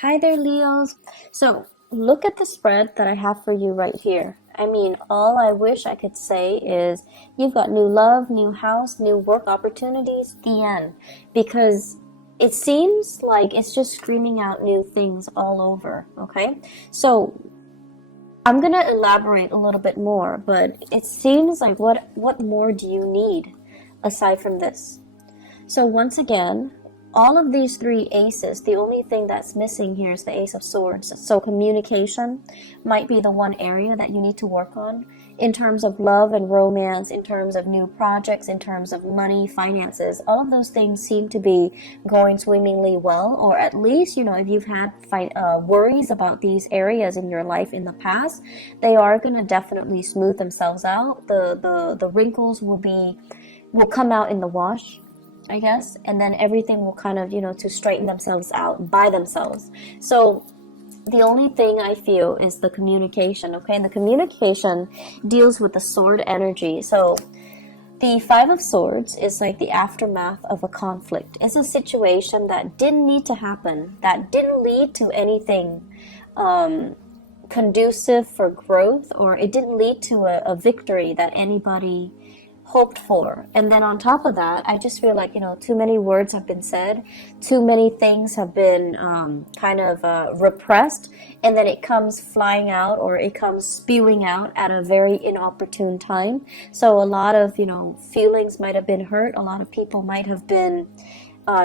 Hi there, Leos. So, look at the spread that I have for you right here. I mean, all I wish I could say is you've got new love, new house, new work opportunities, the end. Because it seems like it's just screaming out new things all over, okay? So, I'm going to elaborate a little bit more, but it seems like what more do you need aside from this? So once again, all of these three aces, the only thing that's missing here is the Ace of Swords. So communication might be the one area that you need to work on in terms of love and romance, in terms of new projects, in terms of money, finances. All of those things seem to be going swimmingly well, or at least, if you've had worries about these areas in your life in the past, they are going to definitely smooth themselves out. The wrinkles will come out in the wash, I guess, and then everything will kind of, to straighten themselves out by themselves. So the only thing I feel is the communication, okay? And the communication deals with the sword energy. So the Five of Swords is like the aftermath of a conflict. It's a situation that didn't need to happen, that didn't lead to anything conducive for growth, or it didn't lead to a victory that anybody hoped for. And then on top of that, I just feel like, too many words have been said, too many things have been repressed, and then it comes flying out, or it comes spewing out at a very inopportune time. So a lot of, feelings might have been hurt, a lot of people might have been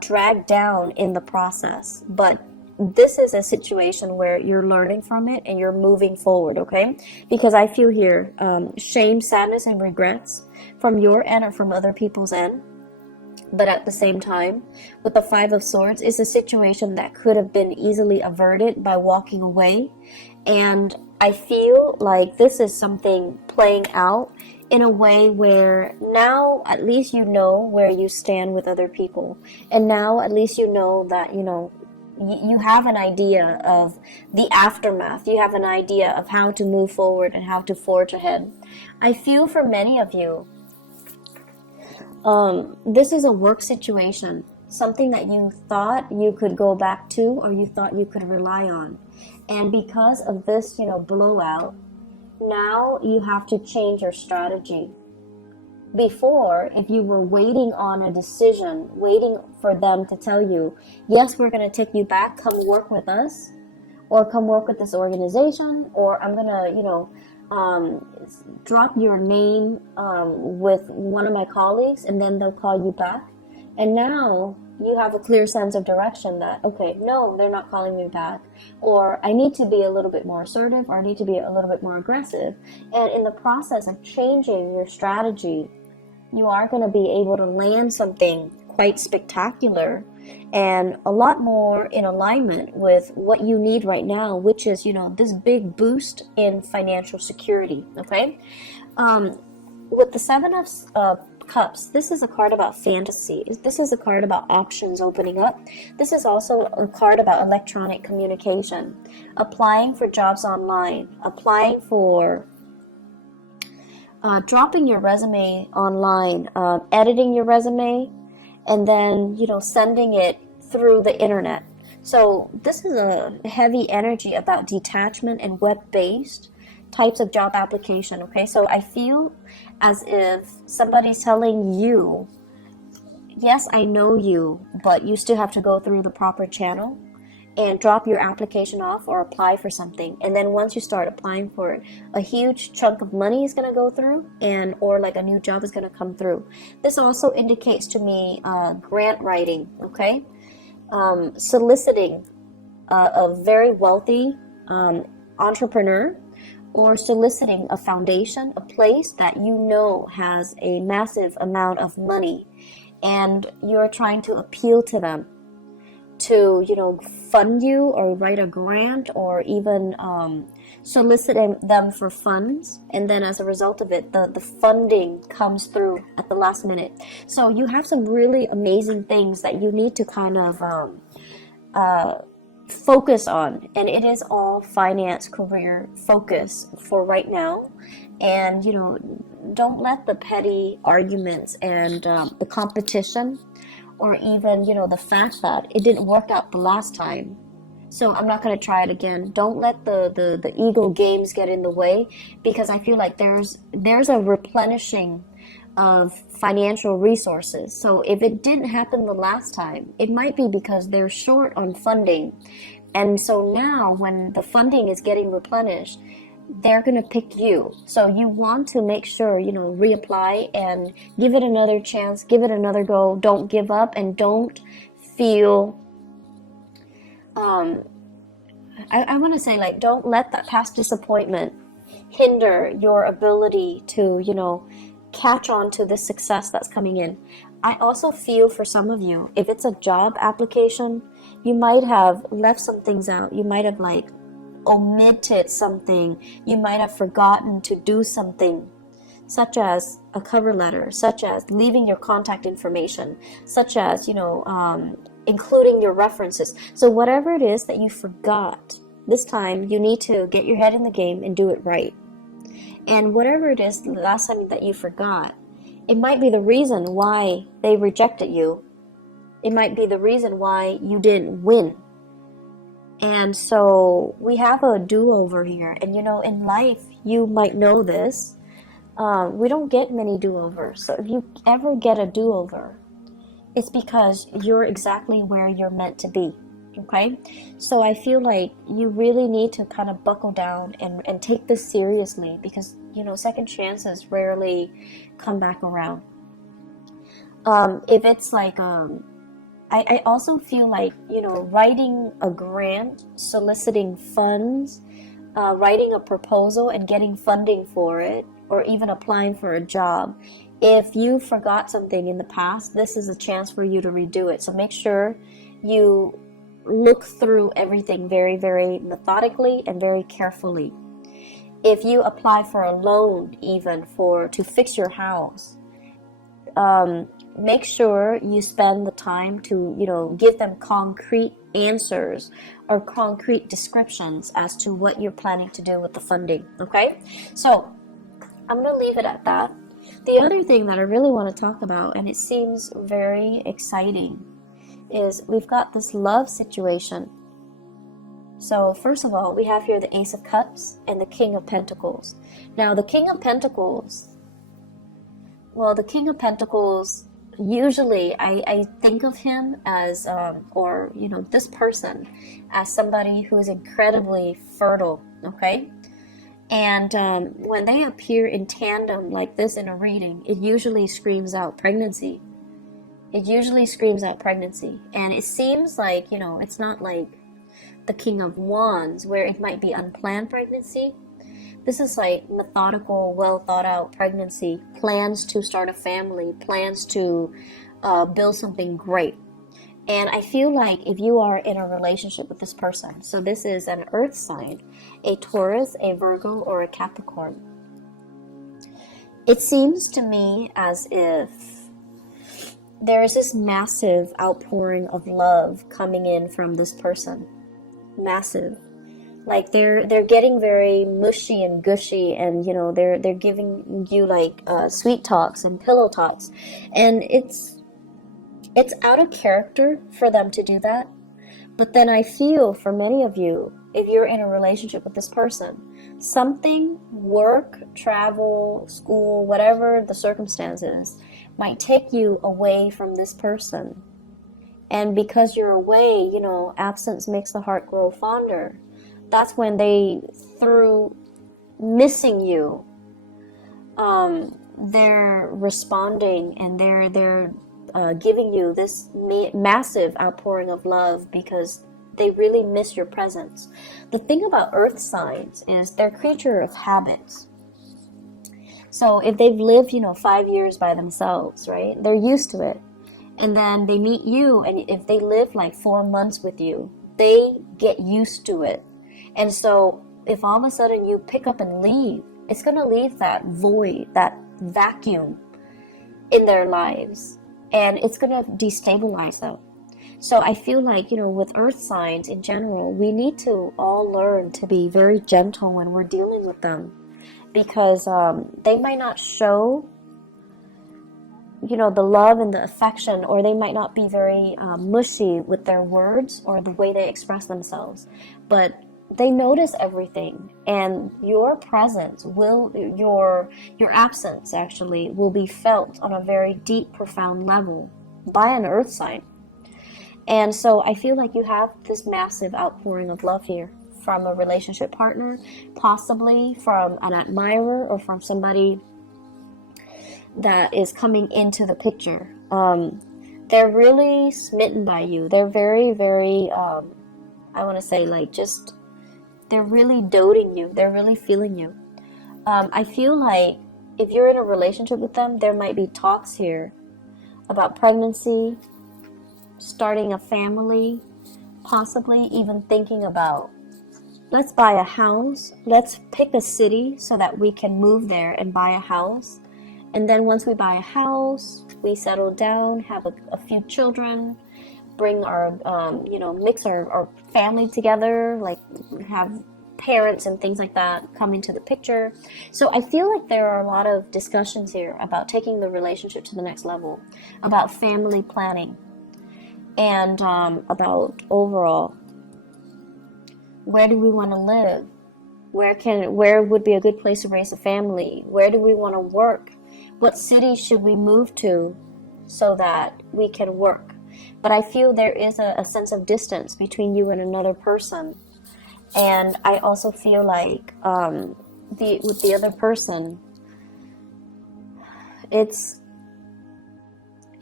dragged down in the process. But this is a situation where you're learning from it and you're moving forward, okay? Because I feel here shame, sadness, and regrets from your end or from other people's end. But at the same time, with the Five of Swords, it's a situation that could have been easily averted by walking away. And I feel like this is something playing out in a way where now at least you know where you stand with other people. And now at least you know that, you have an idea of the aftermath. You have an idea of how to move forward and how to forge ahead. I feel for many of you, this is a work situation, something that you thought you could go back to or you thought you could rely on. And because of this, blowout, now you have to change your strategy. Before, if you were waiting on a decision, waiting for them to tell you, yes, we're going to take you back, come work with us, or come work with this organization, or I'm going to, drop your name with one of my colleagues, and then they'll call you back. And now you have a clear sense of direction that, okay, no, they're not calling me back, or I need to be a little bit more assertive, or I need to be a little bit more aggressive. And in the process of changing your strategy, you are going to be able to land something quite spectacular and a lot more in alignment with what you need right now, which is, this big boost in financial security, okay? With the Seven of Cups, this is a card about fantasy. This is a card about options opening up. This is also a card about electronic communication, applying for jobs online, applying for dropping your resume online, editing your resume, and then, sending it through the internet. So this is a heavy energy about detachment and web-based types of job application, okay? So I feel as if somebody's telling you, yes, I know you, but you still have to go through the proper channel and drop your application off or apply for something. And then once you start applying for it, a huge chunk of money is going to go through, or like a new job is going to come through. This also indicates to me grant writing, okay? Soliciting a very wealthy entrepreneur, or soliciting a foundation, a place that has a massive amount of money, and you're trying to appeal to them to, fund you or write a grant, or even soliciting them for funds. And then as a result of it, the funding comes through at the last minute. So you have some really amazing things that you need to kind of focus on. And it is all finance, career focus for right now. And, don't let the petty arguments and the competition, or even, the fact that it didn't work out the last time, So I'm not going to try it again. Don't let the ego games get in the way, because I feel like there's a replenishing of financial resources. So if it didn't happen the last time, it might be because they're short on funding. And so now when the funding is getting replenished, they're going to pick you. So you want to make sure, reapply and give it another chance, give it another go. Don't give up, and don't feel I want to say, like, don't let that past disappointment hinder your ability to, catch on to the success that's coming in. I also feel for some of you, if it's a job application, you might have left some things out. You might have, like, omitted something. You might have forgotten to do something, such as a cover letter, such as leaving your contact information, such as, including your references. So whatever it is that you forgot, this time you need to get your head in the game and do it right. And whatever it is the last time that you forgot, it might be the reason why they rejected you. It might be the reason why you didn't win. And so we have a do-over here. And in life, you might know this, we don't get many do-overs. So if you ever get a do-over, it's because you're exactly where you're meant to be. Okay? So I feel like you really need to kind of buckle down and take this seriously, because, second chances rarely come back around. If it's like, I also feel like, writing a grant, soliciting funds, writing a proposal and getting funding for it, or even applying for a job. If you forgot something in the past, this is a chance for you to redo it. So make sure you look through everything very, very methodically and very carefully. If you apply for a loan, even to fix your house, make sure you spend the time to, give them concrete answers or concrete descriptions as to what you're planning to do with the funding. Okay? So I'm going to leave it at that. The other thing that I really want to talk about, and it seems very exciting, is we've got this love situation. So first of all, we have here the Ace of Cups and the King of Pentacles. Now the King of Pentacles, usually I think of him as, this person as somebody who is incredibly fertile, okay? And when they appear in tandem like this in a reading, it usually screams out pregnancy. And it seems like, it's not like the King of Wands, where it might be unplanned pregnancy. This is like methodical, well thought out pregnancy, plans to start a family, plans to build something great. And I feel like if you are in a relationship with this person, so this is an earth sign, a Taurus, a Virgo, or a Capricorn, it seems to me as if there is this massive outpouring of love coming in from this person. Massive. Like they're getting very mushy and gushy, and they're giving you like sweet talks and pillow talks, and it's out of character for them to do that. But then I feel for many of you, if you're in a relationship with this person, something, work, travel, school, whatever the circumstances, might take you away from this person. And because you're away, absence makes the heart grow fonder. That's when they, through missing you, they're responding, and they're giving you this massive outpouring of love because they really miss your presence. The thing about earth signs is they're creature of habits. So if they've lived, 5 years by themselves, right, they're used to it. And then they meet you, and if they live like 4 months with you, they get used to it. And so if all of a sudden you pick up and leave, it's going to leave that void, that vacuum in their lives. And it's going to destabilize them. So I feel like, with earth signs in general, we need to all learn to be very gentle when we're dealing with them. Because they might not show you know, the love and the affection, or they might not be very mushy with their words or the way they express themselves, but they notice everything, and your presence will, your absence actually will be felt on a very deep, profound level by an earth sign. And so I feel like you have this massive outpouring of love here from a relationship partner, possibly from an admirer or from somebody that is coming into the picture. They're really smitten by you. They're very, very, I want to say, like, just, they're really doting you. They're really feeling you. I feel like if you're in a relationship with them, there might be talks here about pregnancy, starting a family, possibly even thinking about, let's buy a house, let's pick a city so that we can move there and buy a house. And then once we buy a house, we settle down, have a few children, bring our, mix our family together, like have parents and things like that come into the picture. So I feel like there are a lot of discussions here about taking the relationship to the next level, about family planning, and about overall, where do we want to live? Where would be a good place to raise a family? Where do we want to work? What city should we move to so that we can work? But I feel there is a sense of distance between you and another person. And I also feel like with the other person,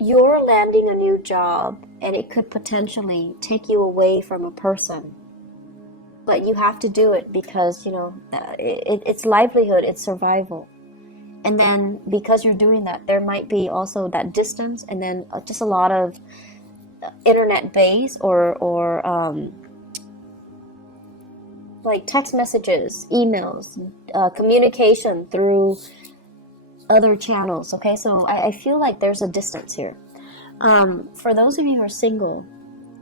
you're landing a new job, and it could potentially take you away from a person. But you have to do it because, it's livelihood, it's survival. And then because you're doing that, there might be also that distance, and then just a lot of internet based or like text messages, emails, communication through other channels. Okay, so I feel like there's a distance here. For those of you who are single,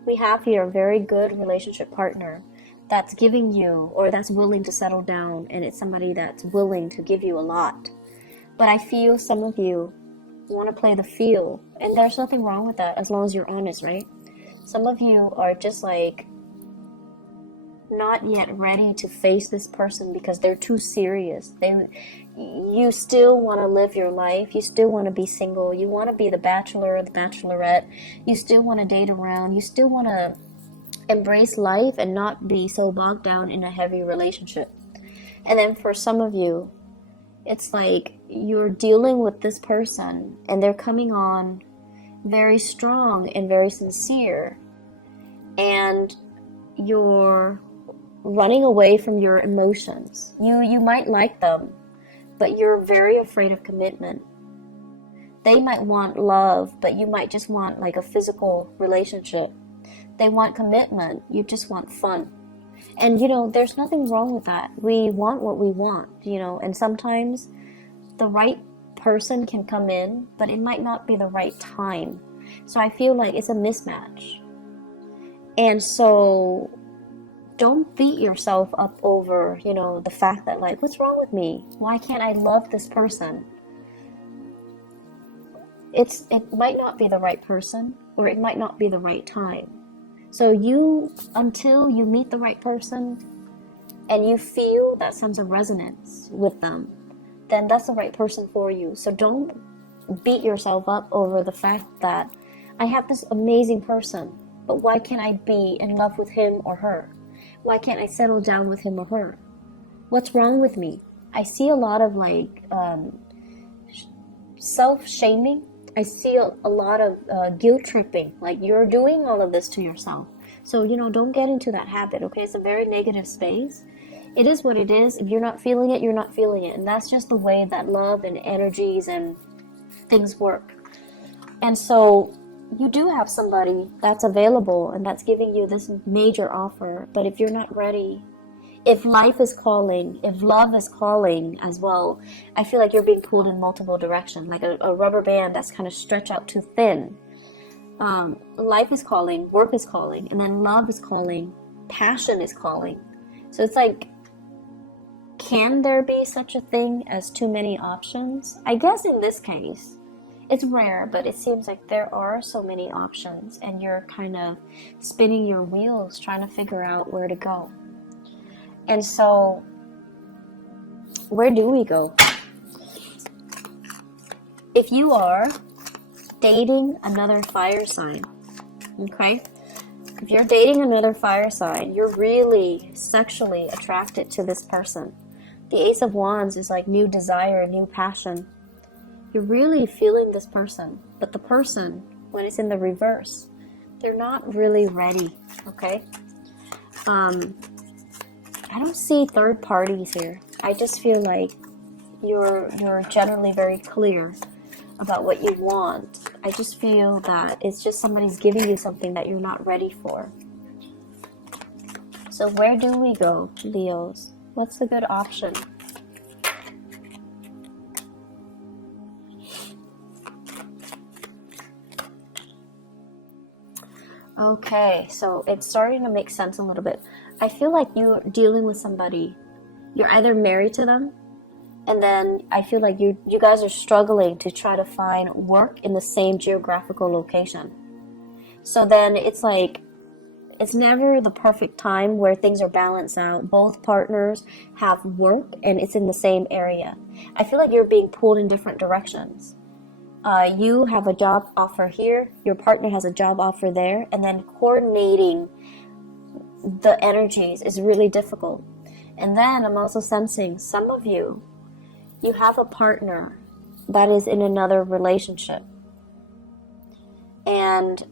we have here a very good relationship partner that's giving you, or that's willing to settle down, and it's somebody that's willing to give you a lot. But I feel some of you want to play the feel, and there's nothing wrong with that as long as you're honest, right? Some of you are just like not yet ready to face this person because they're too serious. You still want to live your life. You still want to be single. You want to be the bachelor or the bachelorette. You still want to date around. You still want to embrace life and not be so bogged down in a heavy relationship. And then for some of you, it's like you're dealing with this person and they're coming on very strong and very sincere, and you're running away from your emotions. You might like them, but you're very afraid of commitment. They might want love, but you might just want like a physical relationship. They want commitment, you just want fun. And there's nothing wrong with that. We want what we want, and sometimes the right person can come in, but it might not be the right time. So I feel like it's a mismatch. And so don't beat yourself up over, the fact that, like, what's wrong with me? Why can't I love this person? It might not be the right person, or it might not be the right time. So until you meet the right person and you feel that sense of resonance with them, then that's the right person for you. So don't beat yourself up over the fact that I have this amazing person, but why can't I be in love with him or her? Why can't I settle down with him or her? What's wrong with me? I see a lot of self-shaming. I see a lot of guilt tripping. Like, you're doing all of this to yourself. So, don't get into that habit, okay? It's a very negative space. It is what it is. If you're not feeling it, you're not feeling it. And that's just the way that love and energies and things work. And so you do have somebody that's available and that's giving you this major offer. But if you're not ready, if life is calling, if love is calling as well, I feel like you're being pulled in multiple directions, like a rubber band that's kind of stretched out too thin. Life is calling, work is calling, and then love is calling, passion is calling. So it's like, can there be such a thing as too many options? I guess in this case, It's rare, but it seems like there are so many options, and you're kind of spinning your wheels trying to figure out where to go. And so, where do we go? If you are dating another fire sign, okay? If you're dating another fire sign, you're really sexually attracted to this person. The Ace of Wands is like new desire, new passion. You're really feeling this person, but the person, when it's in the reverse, they're not really ready, okay? I don't see third parties here. I just feel like you're generally very clear about what you want. I just feel that it's just somebody's giving you something that you're not ready for. So where do we go, Leos? What's the good option? Okay, so it's starting to make sense a little bit. I feel like you're dealing with somebody. You're either married to them, and then I feel like you guys are struggling to try to find work in the same geographical location. So then it's like, it's never the perfect time where things are balanced out. Both partners have work and it's in the same area. I feel like you're being pulled in different directions. You have a job offer here, your partner has a job offer there, and then coordinating the energies is really difficult. And then I'm also sensing some of you have a partner that is in another relationship. And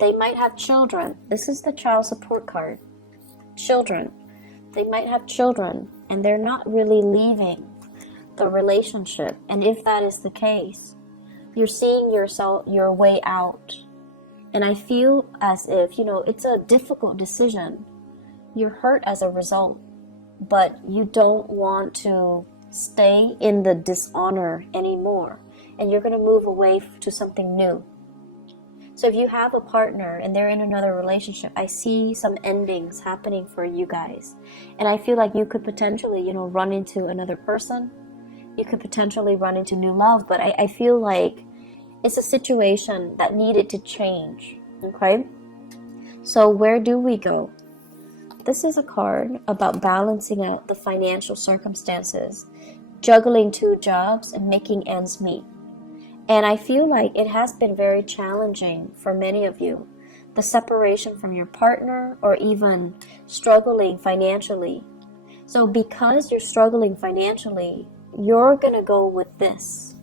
they might have children. This is the child support card. Children. They might have children, and they're not really leaving the relationship. And if that is the case, you're seeing your way out. And I feel as if, it's a difficult decision. You're hurt as a result, but you don't want to stay in the dishonor anymore. And you're going to move away to something new. So if you have a partner and they're in another relationship, I see some endings happening for you guys. And I feel like you could potentially, run into another person. You could potentially run into new love, but I feel like it's a situation that needed to change, okay? So where do we go? This is a card about balancing out the financial circumstances, juggling two jobs, and making ends meet. And I feel like it has been very challenging for many of you. The separation from your partner, or even struggling financially. So because you're struggling financially, you're going to go with this.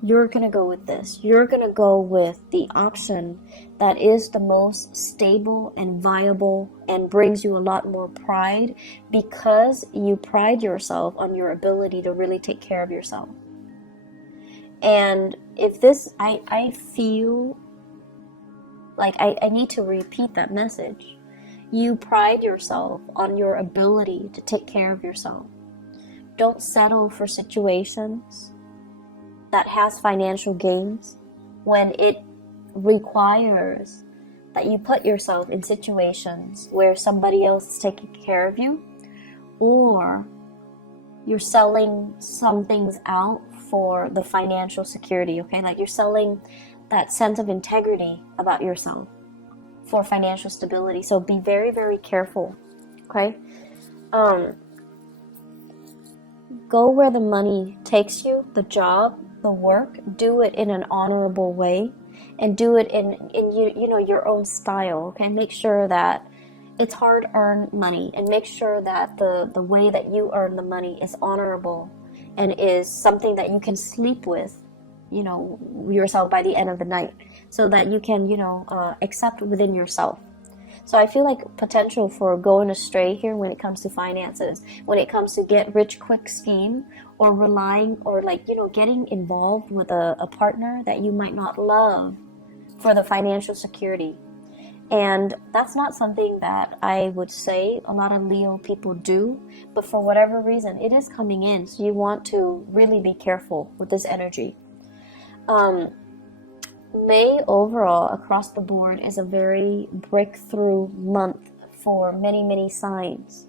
You're going to go with this. You're going to go with the option that is the most stable and viable and brings you a lot more pride, because you pride yourself on your ability to really take care of yourself. And if this, I feel like I need to repeat that message. You pride yourself on your ability to take care of yourself. Don't settle for situations that has financial gains when it requires that you put yourself in situations where somebody else is taking care of you, or you're selling some things out for the financial security, okay? Like you're selling that sense of integrity about yourself for financial stability. So be very, very careful, okay? Go where the money takes you, the job, the work. Do it in an honorable way, and do it in your own style, okay? Make sure that it's hard-earned money, and make sure that the way that you earn the money is honorable and is something that you can sleep with, yourself by the end of the night, so that you can, accept within yourself. So I feel like potential for going astray here when it comes to finances, when it comes to get rich quick scheme, or relying, or getting involved with a partner that you might not love for the financial security. And that's not something that I would say a lot of Leo people do, but for whatever reason, it is coming in. So you want to really be careful with this energy. May overall, across the board, is a very breakthrough month for many, many signs.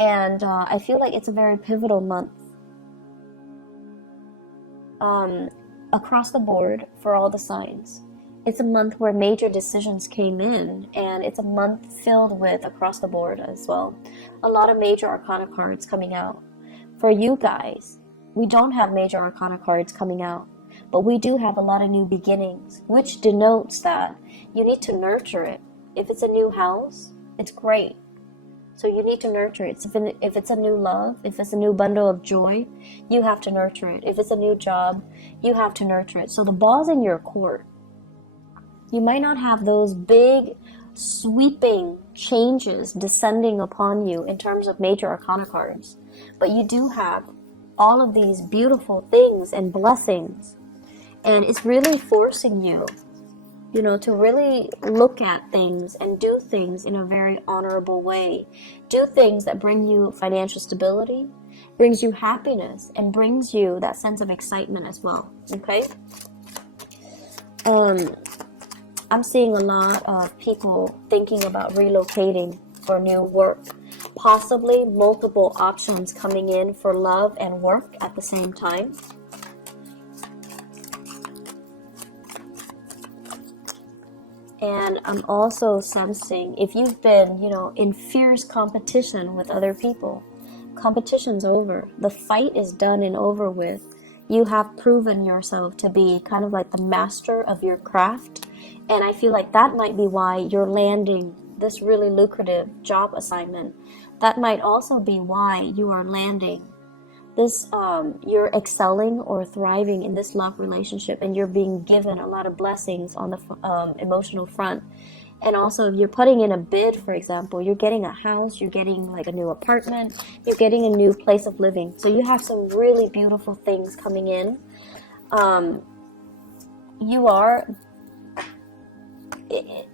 And I feel like it's a very pivotal month. across the board for all the signs. It's a month where major decisions came in, and it's a month filled with across the board as well. A lot of major arcana cards coming out. For you guys, we don't have major arcana cards coming out, but we do have a lot of new beginnings, which denotes that you need to nurture it. If it's a new house, it's great. So you need to nurture it. If it's a new love, if it's a new bundle of joy, you have to nurture it. If it's a new job, you have to nurture it. So the ball's in your court. You might not have those big, sweeping changes descending upon you in terms of major arcana cards, but you do have all of these beautiful things and blessings, and it's really forcing you, to really look at things and do things in a very honorable way. Do things that bring you financial stability, brings you happiness, and brings you that sense of excitement as well. Okay? I'm seeing a lot of people thinking about relocating for new work. Possibly multiple options coming in for love and work at the same time. And I'm also sensing, if you've been, in fierce competition with other people, competition's over. The fight is done and over with. You have proven yourself to be kind of like the master of your craft. And I feel like that might be why you're landing this really lucrative job assignment. That might also be why you are landing this, you're excelling or thriving in this love relationship, and you're being given a lot of blessings on the emotional front. And also, if you're putting in a bid, for example, you're getting a house, you're getting like a new apartment, you're getting a new place of living. So you have some really beautiful things coming in.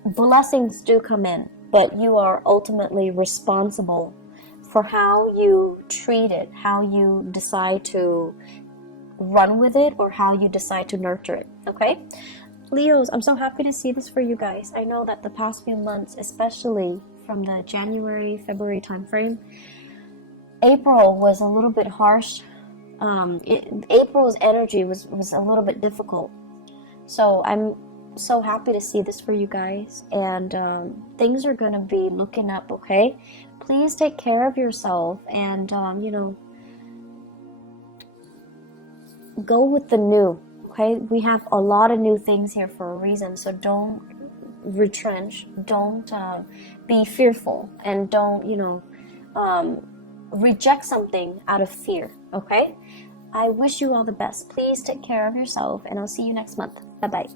Blessings do come in, but you are ultimately responsible for how you treat it, how you decide to run with it, or how you decide to nurture it. Okay? Leos, I'm so happy to see this for you guys. I know that the past few months, especially from the January, February timeframe, April was a little bit harsh. April's energy was a little bit difficult. So I'm so happy to see this for you guys. And things are going to be looking up, okay? Please take care of yourself and, go with the new. Okay, we have a lot of new things here for a reason, so don't retrench, don't be fearful, and don't, reject something out of fear, okay? I wish you all the best. Please take care of yourself, and I'll see you next month. Bye-bye.